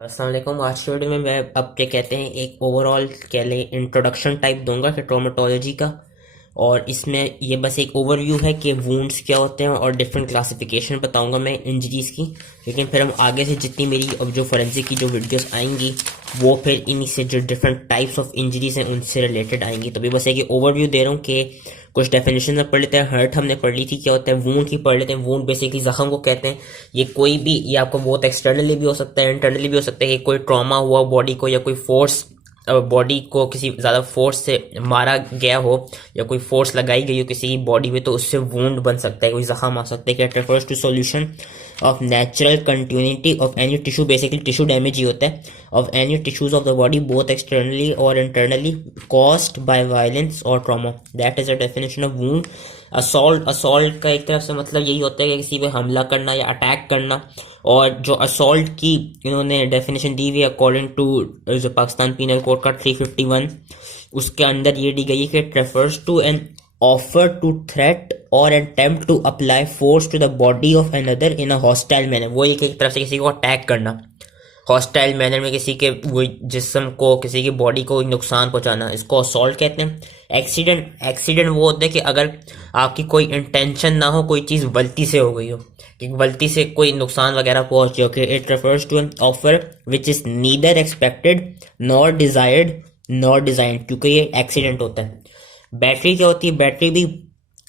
अस्सलाम वालेकुम। आज के वीडियो में मैं अब क्या कहते हैं एक ओवरऑल कह लें इंट्रोडक्शन टाइप दूंगा कि ट्रोमेटोलॉजी का। और इसमें ये बस एक ओवरव्यू है कि वुंड्स क्या होते हैं और डिफरेंट क्लासिफिकेशन बताऊंगा मैं इंजरीज की। लेकिन फिर हम आगे से जितनी मेरी अब जो फोरेंसिक की जो वीडियोस आएंगी वो फिर इन्हीं से जो डिफरेंट टाइप्स ऑफ इंजरीज हैं उनसे रिलेटेड आएंगी। तो अभी बस एक ओवरव्यू दे रहा हूँ कि कुछ डेफिनेशन में पढ़ लेते हैं। हर्ट हमने पढ़ ली थी, क्या होता है वूंड की पढ़ लेते हैं। वूंड बेसिकली जख्म को कहते हैं। ये कोई भी, ये आपको बहुत एक्सटर्नली भी हो सकता है, इंटरनली भी हो सकता है कि कोई ट्रॉमा हुआ बॉडी को या कोई फोर्स बॉडी को किसी ज़्यादा फोर्स से मारा गया हो या कोई फोर्स लगाई गई हो किसी की बॉडी में, तो उससे वूंड बन सकता है, कोई जख्म आ सकता है। It refers to solution of natural continuity of any tissue, basically tissue damage ही होता है, of any tissues of the body both externally और इंटरनली कॉज्ड बाय वायलेंस और trauma. That is a definition of wound. Assault, assault का एक तरफ से मतलब यही होता है कि किसी पे हमला करना या अटैक करना। और जो असॉल्ट की इन्होंने डेफिनेशन दी हुई है अकॉर्डिंग टू जो पाकिस्तान पीनल कोड का 351, उसके अंदर ये दी गई है कि it refers to an offer to threat or attempt to apply force to the body of another in a hostile manner. वो एक तरफ से किसी को अटैक करना हॉस्टाइल मैनर में, किसी के वो जिस्म को, किसी की बॉडी को नुकसान पहुंचाना, इसको असॉल्ट कहते हैं। एक्सीडेंट, एक्सीडेंट वो होता है कि अगर आपकी कोई इंटेंशन ना हो, कोई चीज़ गलती से हो गई हो, कि गलती से कोई नुकसान वगैरह पहुंच गया। It refers to an offer which is neither expected nor desired nor design, क्योंकि ये एक्सीडेंट होता है। बैटरी क्या होती है? बैटरी भी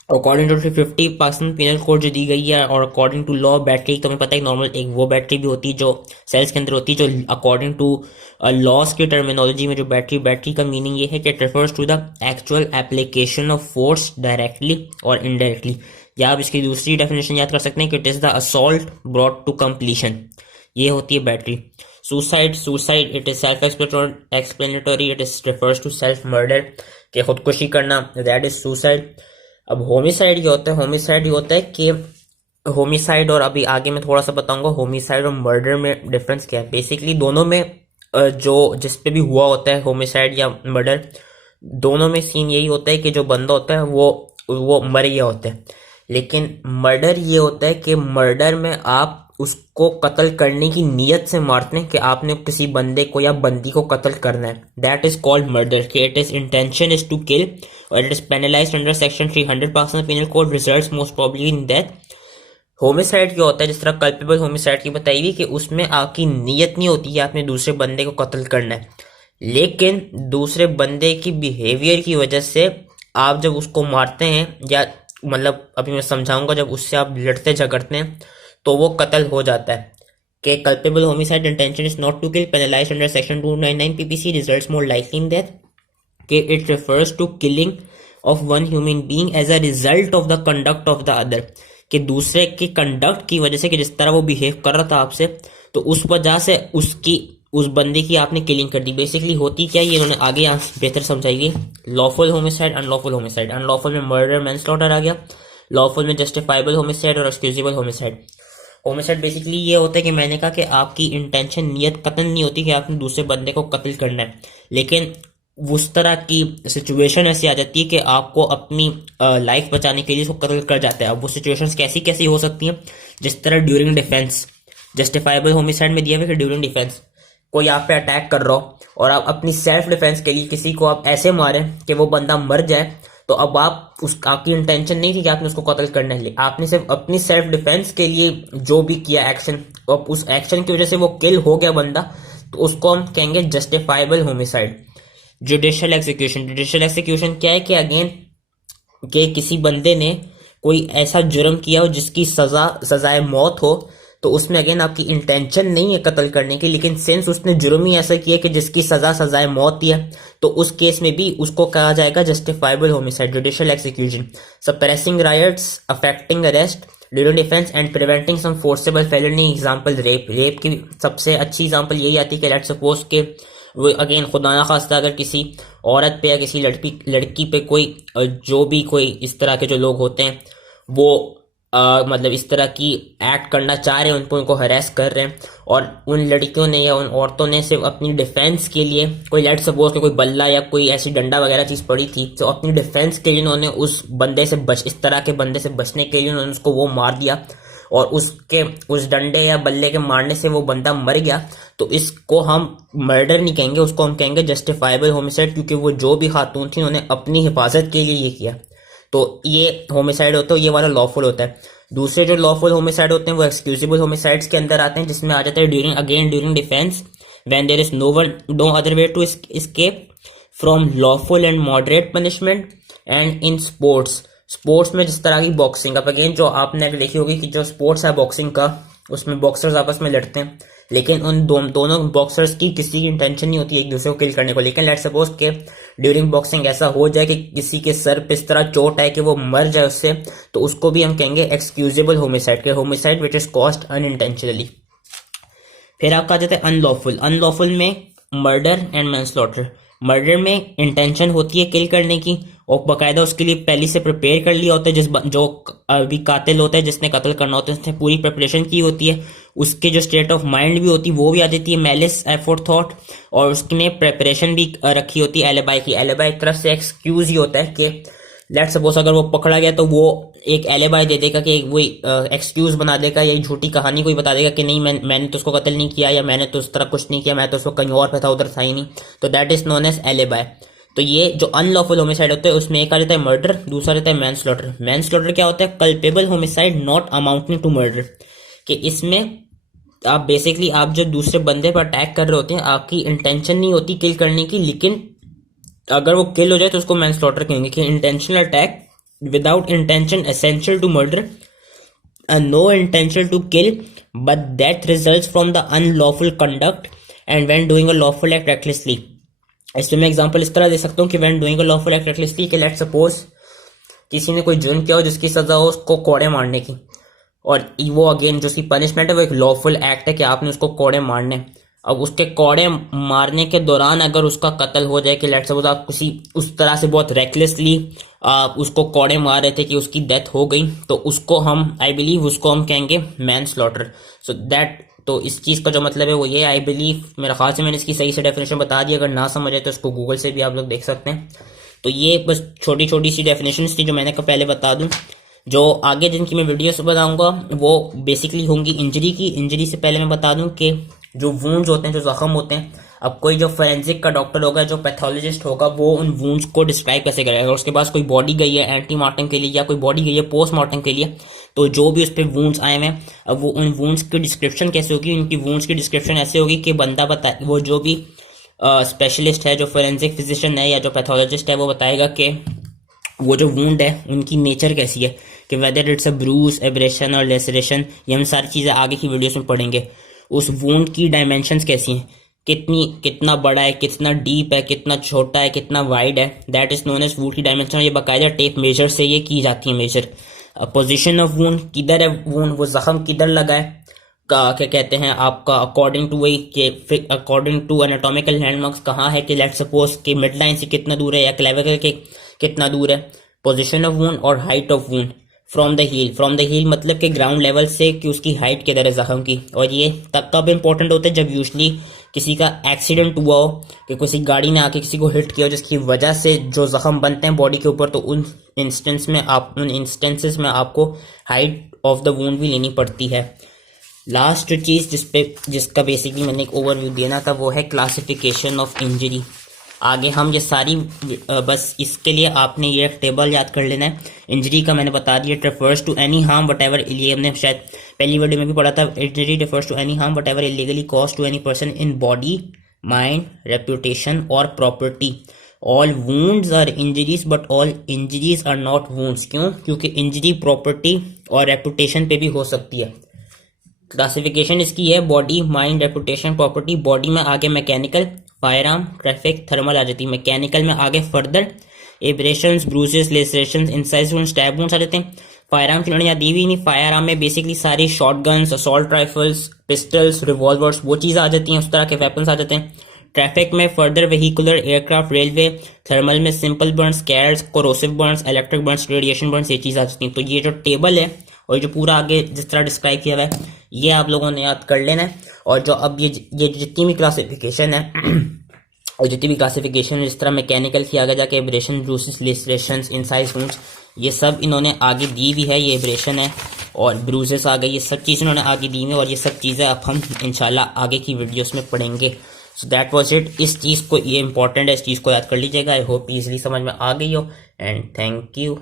according to 50 Pakistan penal code जो दी गई है और अकॉर्डिंग टू लॉ, बैटरी तो हमें पता है नॉर्मल एक वो बैटरी भी होती है जो सेल्स के अंदर होती है, जो अकॉर्डिंग टू लॉस की टर्मिनोलॉजी में जो बैटरी, बैटरी का मीनिंग ये है कि it refers to the actual application of force directly और इनडायरेक्टली। या आप इसकी दूसरी डेफिनेशन याद कर सकते हैं कि it is the assault brought to completion. ये होती है battery. Suicide, suicide it is self explanatory, it is refers to self murder, कि खुदकुशी करना, दैट इज सुसाइड। अब होमिसाइड क्या होता है? होमिसाइड ये होता है कि होमिसाइड, और अभी आगे मैं थोड़ा सा बताऊंगा होमिसाइड और मर्डर में डिफरेंस क्या है। बेसिकली दोनों में जो जिस पे भी हुआ होता है होमिसाइड या मर्डर, दोनों में सीन यही होता है कि जो बंदा होता है वो मर गया होता है। लेकिन मर्डर ये होता है कि मर्डर में आप उसको कत्ल करने की नीयत से मारते हैं, कि आपने किसी बंदे को या बंदी को कत्ल करना है। दैट इज कॉल्ड मर्डर, कि it is intention is to kill और it is penalized under section 300 Pakistan penal code, results most probably in death. Homicide क्या होता है? जिस तरह कल्पेबल होमिसाइड की बताई हुई कि उसमें आपकी नीयत नहीं होती है आपने दूसरे बंदे को कत्ल करना है, लेकिन दूसरे बंदे की बिहेवियर की वजह से आप जब उसको मारते हैं, या मतलब अभी मैं समझाऊंगा, जब उससे आप लड़ते झगड़ते हैं तो वो कत्ल हो जाता है। कि culpable homicide intention is not to kill, penalized under section 299 PPC, results more likely in death. कि it refers to killing of one human being as a result of the conduct of the other, कि दूसरे के conduct की वजह से, कि जिस तरह वो बिहेव कर रहा था आपसे, तो उस वजह से उसकी, उस बंदे की आपने किलिंग कर दी। बेसिकली होती क्या ये उन्होंने आगे यहाँ बेहतर समझाइए। Lawful homicide, unlawful homicide. Unlawful में मर्डर, मैनस्लॉटर आ गया। लॉफुल में जस्टिफाइबल होमिसाइड और एक्सक्यूजेबल होमिसाइड। होमिसाइड बेसिकली ये होता है कि मैंने कहा कि आपकी इंटेंशन, नियत कत्ल नहीं होती कि आपने दूसरे बंदे को कत्ल करना है, लेकिन उस तरह की सिचुएशन ऐसी आ जाती है कि आपको अपनी लाइफ बचाने के लिए उसको कत्ल कर जाता है। अब वो सिचुएशंस कैसी कैसी हो सकती हैं? जिस तरह ड्यूरिंग डिफेंस, जस्टिफाइबल होमिसाइड में दिया हुआ है कि ड्यूरिंग डिफेंस कोई आप पे अटैक कर रहा हो और आप अपनी सेल्फ डिफेंस के लिए किसी को आप ऐसे मारें कि वो बंदा मर जाए, तो अब आप आपकी इंटेंशन नहीं थी कि आपने उसको कत्ल करना है, आपने सिर्फ अपनी सेल्फ डिफेंस के लिए जो भी किया एक्शन, और उस एक्शन की वजह से वो किल हो गया बंदा, तो उसको हम कहेंगे justifiable homicide. Judicial execution, judicial execution क्या है? कि अगेन कि किसी बंदे ने कोई ऐसा जुर्म किया हो जिसकी सजाए मौत हो, तो उसमें अगेन आपकी इंटेंशन नहीं है कत्ल करने की, लेकिन सिंस उसने जुर्म ही ऐसा किया कि जिसकी सजाए मौत ही है, तो उस केस में भी उसको कहा जाएगा justifiable homicide, judicial execution. Suppressing rights, affecting arrest during defence and preventing some forcible felony, example rape. Rape की सबसे अच्छी एग्जांपल यही आती है कि लेट्स सपोज के वो अगेन खुदा ना खास्ता अगर किसी औरत पे या किसी लड़की पे कोई जो भी कोई इस तरह के जो लोग होते हैं वो मतलब इस तरह की एक्ट करना चाह रहे हैं, उनको हरेस कर रहे हैं, और उन लड़कियों ने या उन औरतों ने सिर्फ अपनी डिफेंस के लिए, कोई लेट सपोज कि कोई बल्ला या कोई ऐसी डंडा वगैरह चीज पड़ी थी, तो अपनी डिफेंस के लिए उन्होंने उस बंदे से इस तरह के बंदे से बचने के लिए उन्होंने उसको वो मार दिया, और उसके उस डंडे या बल्ले के मारने से वो बंदा मर गया, तो इसको हम मर्डर नहीं कहेंगे, उसको हम कहेंगे जस्टिफाइबल होमिसाइड, क्योंकि वो जो भी खातून थी उन्होंने अपनी हिफाजत के लिए ये किया। तो ये होमिसाइड होता है, ये वाला लॉफुल होता है। दूसरे जो लॉफुल होमिसाइड होते हैं वो एक्सक्यूजेबल होमिसाइड्स के अंदर आते हैं, जिसमें आ जाता है during defence, when there is no other way to escape from lawful and moderate punishment, and in sports में जिस तरह की बॉक्सिंग, अब अगेन जो आपने अगर देखी होगी कि जो स्पोर्ट्स है बॉक्सिंग का, उसमें बॉक्सर्स आपस में लड़ते हैं, लेकिन उन दोनों बॉक्सर्स की किसी की इंटेंशन नहीं होती एक दूसरे को किल करने को, लेकिन लेट्स सपोज के ड्यूरिंग बॉक्सिंग ऐसा हो जाए कि किसी के सर पे इस तरह चोट है कि वो मर जाए उससे, तो उसको भी हम कहेंगे एक्सक्यूजेबल होमिसाइड के, homicide which is caused unintentionally. फिर आपका आ जाता है अनलॉफुल में मर्डर एंड मैनस्लॉटर। मर्डर में इंटेंशन होती है किल करने की, और बाकायदा उसके लिए पहले से प्रिपेयर कर लिया होता है, जो अभी कातिल होता है जिसने कत्ल करना होता है उसने पूरी प्रिपरेशन की होती है, उसके जो स्टेट ऑफ माइंड भी होती है वो भी आ जाती है मैलिस एफोर्ट थॉट, और उसने प्रिपरेशन भी रखी होती है एलिबाई की। एलिबाई एक तरफ से एक्सक्यूज ही होता है कि लेट्स सपोज अगर वो पकड़ा गया तो वो एक एलिबाई दे देगा कि वो एक्सक्यूज बना देगा या झूठी कहानी कोई बता देगा कि नहीं मैंने तो उसको कत्ल नहीं किया, या मैंने तो उस तरह कुछ नहीं किया, मैं तो उसको कहीं और पे था, उधर था ही नहीं, तो that is known as alibi. तो ये जो अनलॉफुल होमिसाइड होता है उसमें एक आ जाता है मर्डर, दूसरा रहता है मैनस्लॉटर। मैनस्लॉटर क्या होता है? Culpable homicide not amounting to murder, कि इसमें आप बेसिकली आप जो दूसरे बंदे पर अटैक कर रहे होते हैं, आपकी इंटेंशन नहीं होती किल करने की, लेकिन अगर वो किल हो जाए तो उसको मैनस्लॉटर कहेंगे, कि intentional attack without intention essential to murder, no intention to kill but that results from the unlawful conduct and when doing a lawful act recklessly. इसमें मैं एग्जांपल इस तरह दे सकता हूँ कि when doing a lawful act recklessly, कि let's suppose किसी ने कोई जुर्म किया हो जिसकी सजा हो उसको कोड़े मारने की, और वो अगेन जो उसकी पनिशमेंट है वो एक लॉफुल एक्ट है कि आपने उसको कोड़े मारने। अब उसके कोड़े मारने के दौरान अगर उसका कत्ल हो जाए, कि लेट्स सपोज आप किसी उस तरह से बहुत रेकलेसली आप उसको कोड़े मार रहे थे कि उसकी डेथ हो गई, तो उसको हम आई बिलीव उसको हम कहेंगे मैन स्लॉटर। सो दैट, तो इस चीज़ का जो मतलब है वो ये आई बिलीव, मेरा ख्याल से मैंने इसकी सही से डेफिनेशन बता दी, अगर ना समझ आए तो इसको गूगल से भी आप लोग देख सकते हैं। तो ये बस छोटी छोटी सी डेफिनेशन थी जो मैंने पहले बता दूं। जो आगे जिनकी मैं वीडियोस बनाऊंगा वो बेसिकली होंगी इंजरी की। इंजरी से पहले मैं बता दूं कि जो वूंड्स होते हैं, जो जख्म होते हैं, अब कोई जो फोरेंसिक का डॉक्टर होगा, जो पैथोलॉजिस्ट होगा, वो उन वूंड्स को डिस्क्राइब कैसे करेगा। उसके पास कोई बॉडी गई है एंटीमार्टम के लिए या कोई बॉडी गई है पोस्टमार्टम के लिए, तो जो भी उस पर वूंड्स आए हैं, अब वो उन वूंड्स की डिस्क्रिप्शन कैसे होगी? उनकी वूंड्स की डिस्क्रिप्शन ऐसे होगी कि बंदा बता, वो जो भी स्पेशलिस्ट है, जो फोरेंसिक फिजिशियन है या जो पैथोलॉजिस्ट है, वो बताएगा कि वो जो वूंड है उनकी नेचर कैसी है, कि whether it's a bruise, abrasion और लेसरेशन। ये हम सारी चीज़ें आगे की वीडियोस में पढ़ेंगे। उस वूंड की डायमेंशंस कैसी हैं, कितना बड़ा है, कितना डीप है, कितना छोटा है, कितना वाइड है, that is known as wound की डायमेंशन। ये बाकायदा टेप मेजर से ये की जाती है मेजर। पोजीशन ऑफ वूंड, किधर है वूंड, वो जख्म किधर लगा है, का क्या कहते हैं आपका, अकॉर्डिंग टू वही के अकॉर्डिंग टू एनाटॉमिकल लैंडमार्क्स कहाँ है, कि लेट सपोज कि मिड लाइन से कितना दूर है या क्लेविकल के कितना दूर है। पोजीशन ऑफ वूंड और height of wound from the heel मतलब कि ग्राउंड लेवल से कि उसकी हाइट किधर है जख्म की। और ये तब इंपॉर्टेंट होता है जब यूजली किसी का एक्सीडेंट हुआ हो, कि किसी गाड़ी ने आके किसी को हिट किया हो जिसकी वजह से जो जख्म बनते हैं बॉडी के ऊपर, तो उन इंस्टेंसेस में आपको हाइट ऑफ द वूंड भी लेनी पड़ती है। लास्ट चीज़ जिसका बेसिकली मैंने एक ओवरव्यू देना था वो है क्लासिफिकेशन ऑफ इंजरी। आगे हम ये सारी बस इसके लिए आपने ये टेबल याद कर लेना है। इंजरी का मैंने बता दिया, refers to any harm whatever, ये हमने शायद पहली वीडियो में भी पढ़ा था। Injury refers to any harm whatever illegally cause to any person in body, mind, reputation और property. All wounds are injuries but all injuries are not wounds. क्यों? क्योंकि इंजरी प्रॉपर्टी और रेपुटेशन पे भी हो सकती है। क्लासिफिकेशन इसकी है body, mind, reputation, property. Body में आगे mechanical, firearm, traffic, thermal आ जाती है। मैकेनिकल में आगे further abrasions, bruises, lacerations, incise wounds, stab wounds आ जाते हैं। फायर आर्म की लड़ाई दी हुई नहीं। फायर आर्म में बेसिकली सारी short guns, assault rifles, pistols, revolvers, वो चीज़ आ जाती हैं, उस तरह के वेपन्स आ जाते हैं। ट्रैफिक में further vehicular, aircraft, railway. Thermal में सिंपल बर्न्स, कैर्स, corrosive burns, electric burns, radiation burns, ये चीज़ आ जाती हैं। तो ये जो टेबल है और जो पूरा आगे जिस तरह डिस्क्राइब किया हुआ है, ये आप लोगों ने याद कर लेना है। और जो अब ये जितनी भी क्लासिफिकेशन है और जितनी भी क्लासिफिकेशन जिस तरह मैकेनिकल की आगे जाके abrasion, bruises, lacerations, incise wounds, ये सब इन्होंने आगे दी हुई है, ये एब्रेशन है और ब्रूजेस आ गए, ये सब चीज़ें इन्होंने आगे दी हुई है और ये सब चीज़ें अब हम इंशाल्लाह आगे की वीडियोस में पढ़ेंगे। So that was it. इस चीज़ को, ये इंपॉर्टेंट है, इस चीज़ को याद कर लीजिएगा। आई होप इजीली समझ में आ गई हो एंड थैंक यू।